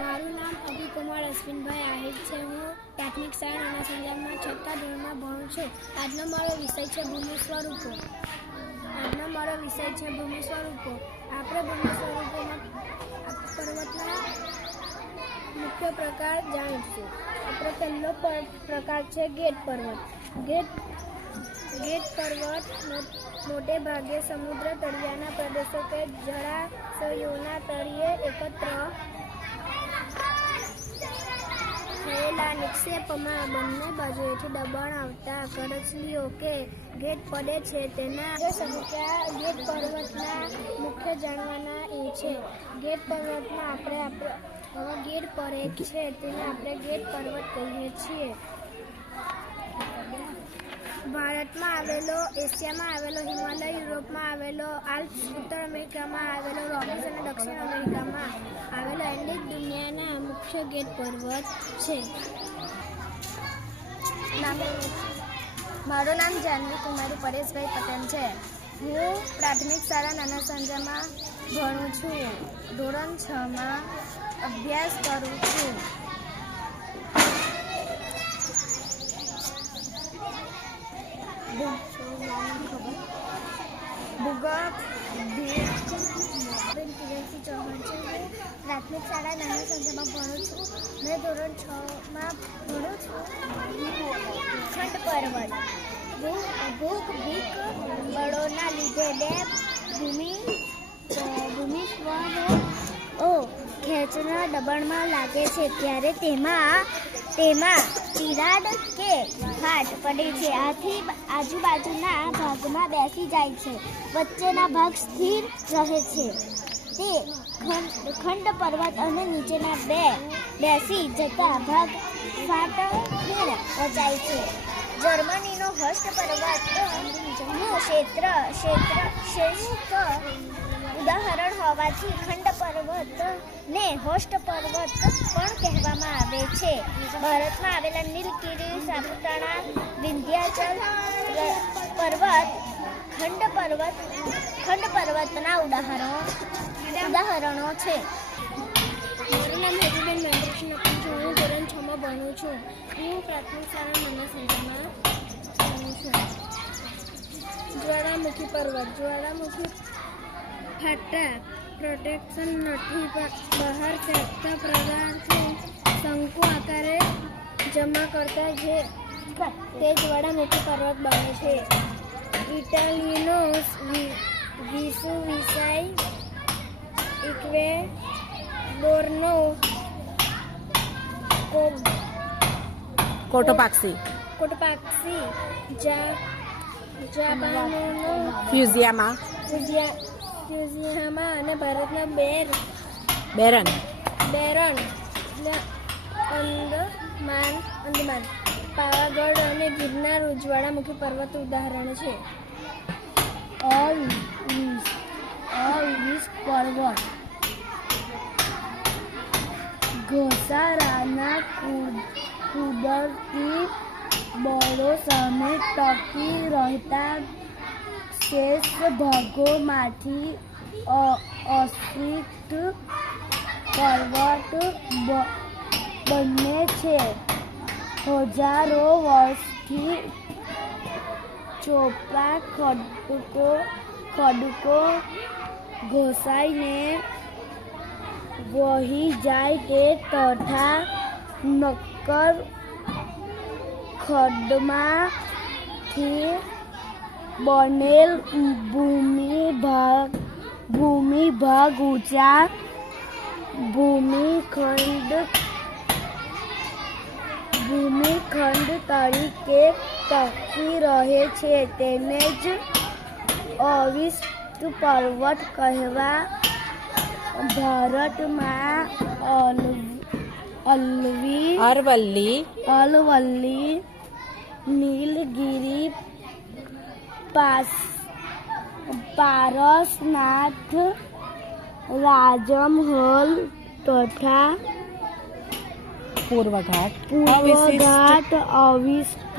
મારું નામ અભિકુમાર અશ્વિનભાઈ આહિર છે. હું પ્રાથમિક શાળા નાના સંજામાં 6થા ધોરણમાં ભણું છું. આજનો મારો વિષય છે ભૂમિ સ્વરૂપો. આપણે ભૂમિ સ્વરૂપોમાં પર્વતના મુખ્ય પ્રકાર જાણીશું. આપણો પહેલો પ્રકાર છે ગેટ પર્વત. ગેટ પર્વત મોટે ભાગે સમુદ્ર તળિયાના પ્રદેશો કે જળાશયોના તળિયે એકત્ર થયેલા નિક્ષેપમાં બંને બાજુએથી દબાણ આવતા કરચલીઓ કે ગેટ પડે છે. તેના ગેટ પર્વતના મુખ્ય જાણવાના એ છે. ગેટ પર્વતમાં હવે ગેટ પડે છે તેને આપણે ગેટ પર્વત કહીએ છીએ. ભારતમાં આવેલો, એશિયામાં આવેલો, હિમાલય, યુરોપમાં આવેલો, આલ્પ્સ, ઉત્તર અમેરિકામાં આવેલો, રોકીઝ અને દક્ષિણ અમેરિકામાં આવેલો એન્ડિક દુનિયાના મુખ્ય ગેટ પર્વત છે. મારું નામ જાનવી કુમારી પરેશભાઈ પટેલ છે. હું પ્રાથમિક શાળા નાના સંજામાં ભણું છું. ધોરણ 6માં અભ્યાસ કરું છું. પ્રાથમિક શાળા નાના સંજામાં ભણું છું. મેં ધોરણ 6માં ભણું છું. ખંડ પર્વત બળોના લીધે બે ભૂમિ ખેંચના દબાણમાં લાગે છે ત્યારે તેમાં તિરાડ કે ફાટ પડે છે. આથી આજુબાજુના ભાગમાં બેસી જાય છે. વચ્ચેના ભાગ સ્થિર રહે છે. તે ખંડ પર્વત અને નીચેના બેસી જતા ભાગ ફાટથી રચાય છે. જર્મનીનો હોસ્ટ પર્વતનું શ્રેષ્ઠ ઉદાહરણ હોવાથી ખંડ પર્વતને હોસ્ટ પર્વત પણ કહેવામાં આવે છે. ભારતમાં આવેલા નીલગિરી, સાપુતારા, વિંધ્યાચલ પર્વત ખંડ પર્વતના ઉદાહરણો છે. મારું નામ હેતુબેન મહેન્દ્રસિંહ નકુમ છે. હું ધોરણ 6માં ભણું છું. હું પ્રાથમિક શાળા નાના સંજામાં ભણું છું. જ્વાળામુખી પર્વત. જ્વાળામુખી ફાટતા પ્રોટેક્શન નથી બહાર ફેંકતા પ્રવાહથી શંકુ આકારે જમા કરતા તે જ્વાળામુખી પર્વત બને છે. ઇટાલીનો વિસુવિસાઈ, ઇક્વેડોરનો કોટોપાક્સી, જાપાનનો ફ્યુઝિયામા અને ભારતના બેરન અંદમાન, પાવાગઢ અને ગિરનાર જ્વાળામુખી પર્વત ઉદાહરણ છે. ઓલવિસ પર્વત ઘસારાના કુદરતી બળો સામે ટકી રહેતા શેષ ભાગોમાંથી અસ્તિત્વ પર્વત બને છે. હજારો વર્ષથી ચોપા ખડકો ઘસાઈને વહી જાય તે તથા નક્કર ખડમાંથી બનેલ ભૂમિભાગ ઊંચા ભૂમિખંડ તરીકે ટકી રહે છે. તેને જ અવિષ્ટ પર્વત કહેવા. ભારતમાં અરવલ્લી, નીલગિરી, પારસનાથ, રાજમહલ તથા પૂર્વઘાટ અવિષ્ટ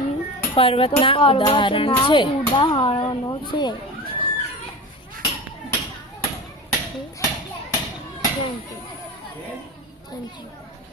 પર્વતના ઉદાહરણો છે. Thank you.